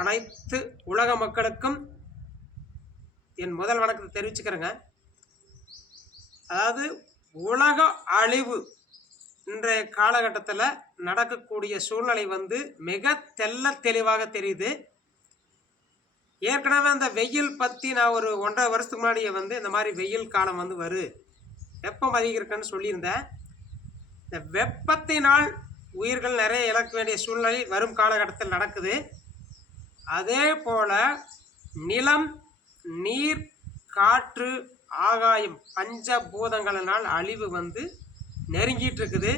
அனைத்து உலக மக்களுக்கும் என் முதல் வணக்கத்தை தெரிவிச்சுக்கிறேங்க. அதாவது உலக அழிவு இன்றைய காலகட்டத்தில் நடக்கக்கூடிய சூழ்நிலை மிக தெளிவாக தெரியுது. ஏற்கனவே அந்த வெயில் பற்றி நான் ஒரு 1.5 வருஷத்துக்கு முன்னாடியே இந்த மாதிரி வெயில் காலம் வரும், வெப்பம் அதிகரிக்குன்னு சொல்லியிருந்தேன். இந்த வெப்பத்தினால் உயிர்கள் நிறைய இழக்க வேண்டிய சூழ்நிலை வரும் காலகட்டத்தில் நடக்குது. அதே போல் நிலம், நீர், காற்று, ஆகாயம் பஞ்சபூதங்களினால் அழிவு நெருங்கிட்டு இருக்குது.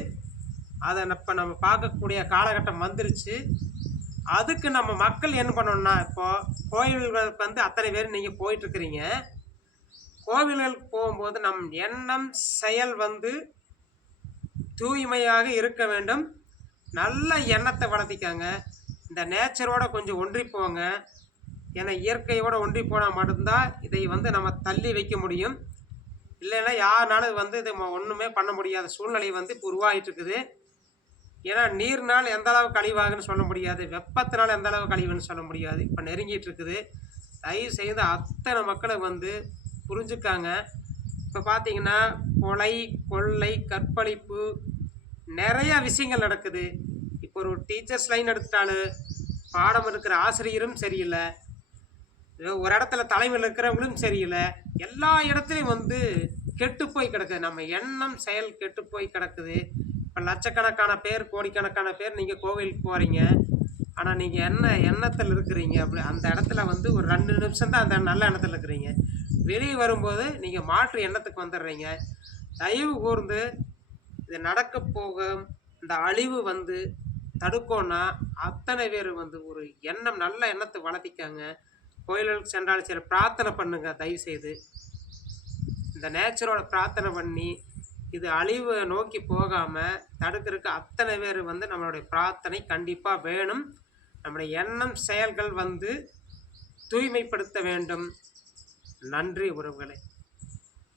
அதை இப்போ நம்ம பார்க்கக்கூடிய காலகட்டம் வந்துருச்சு. அதுக்கு நம்ம மக்கள் என்ன பண்ணணும்னா, இப்போது கோயில்களுக்கு அத்தனை பேர் நீங்கள் போயிட்டுருக்கிறீங்க. கோவில்களுக்கு போகும்போது நம் எண்ணம் செயல் தூய்மையாக இருக்க வேண்டும். நல்ல எண்ணத்தை வளர்த்திக்காங்க. இந்த நேச்சரோட கொஞ்சம் ஒன்றி போங்க. ஏன்னா இயற்கையோடு ஒன்றி போனால் மட்டும்தான் இதை நம்ம தள்ளி வைக்க முடியும். இல்லைன்னா யாருனாலும் இது ஒன்றுமே பண்ண முடியாத சூழ்நிலை இப்போ உருவாகிட்டு இருக்குது. ஏன்னா நீர்னால் எந்த அளவு கழிவாகுன்னு சொல்ல முடியாது, வெப்பத்தினால் எந்த அளவு கழிவுன்னு சொல்ல முடியாது. இப்போ நெருங்கிட்டு இருக்குது. தயவு செய்து அத்தனை மக்களை புரிஞ்சுக்காங்க. இப்போ பார்த்தீங்கன்னா கொலை, கொள்ளை, கற்பழிப்பு நிறையா விஷயங்கள் நடக்குது. இப்போ ஒரு டீச்சர்ஸ் லைன் எடுத்துட்டாலும் பாடம் இருக்கிற ஆசிரியரும் சரியில்லை, ஒரு இடத்துல தலைமையில் இருக்கிறவங்களும் சரியில்லை. எல்லா இடத்துலையும் கெட்டு போய் கிடக்குது. நம்ம எண்ணம் செயல் கெட்டு போய் கிடக்குது. இப்போ லட்சக்கணக்கான பேர், கோடிக்கணக்கான பேர் நீங்கள் கோவிலுக்கு போகிறீங்க. ஆனால் நீங்கள் என்ன எண்ணத்தில் இருக்கிறீங்க? அப்படி அந்த இடத்துல ஒரு 2 நிமிஷம் தான் அந்த நல்ல எண்ணத்தில் இருக்கிறீங்க. வெளியே வரும்போது நீங்கள் மாற்று எண்ணத்துக்கு வந்துடுறீங்க. தயவு கூர்ந்து இது நடக்க போகும் இந்த அழிவு தடுக்கோன்னா அத்தனை பேர் ஒரு எண்ணம், நல்ல எண்ணத்தை வளர்த்திக்காங்க. கோயில்களுக்கு சென்றாலும் சரி பிரார்த்தனை பண்ணுங்க. தயவு செய்து இந்த நேச்சரோட பிரார்த்தனை பண்ணி இது அழிவை நோக்கி போகாமல் தடுக்கிறதுக்கு அத்தனை பேர் நம்மளுடைய பிரார்த்தனை கண்டிப்பாக வேணும். நம்முடைய எண்ணம் செயல்கள் தூய்மைப்படுத்த வேண்டும். நன்றி உறவுகளே.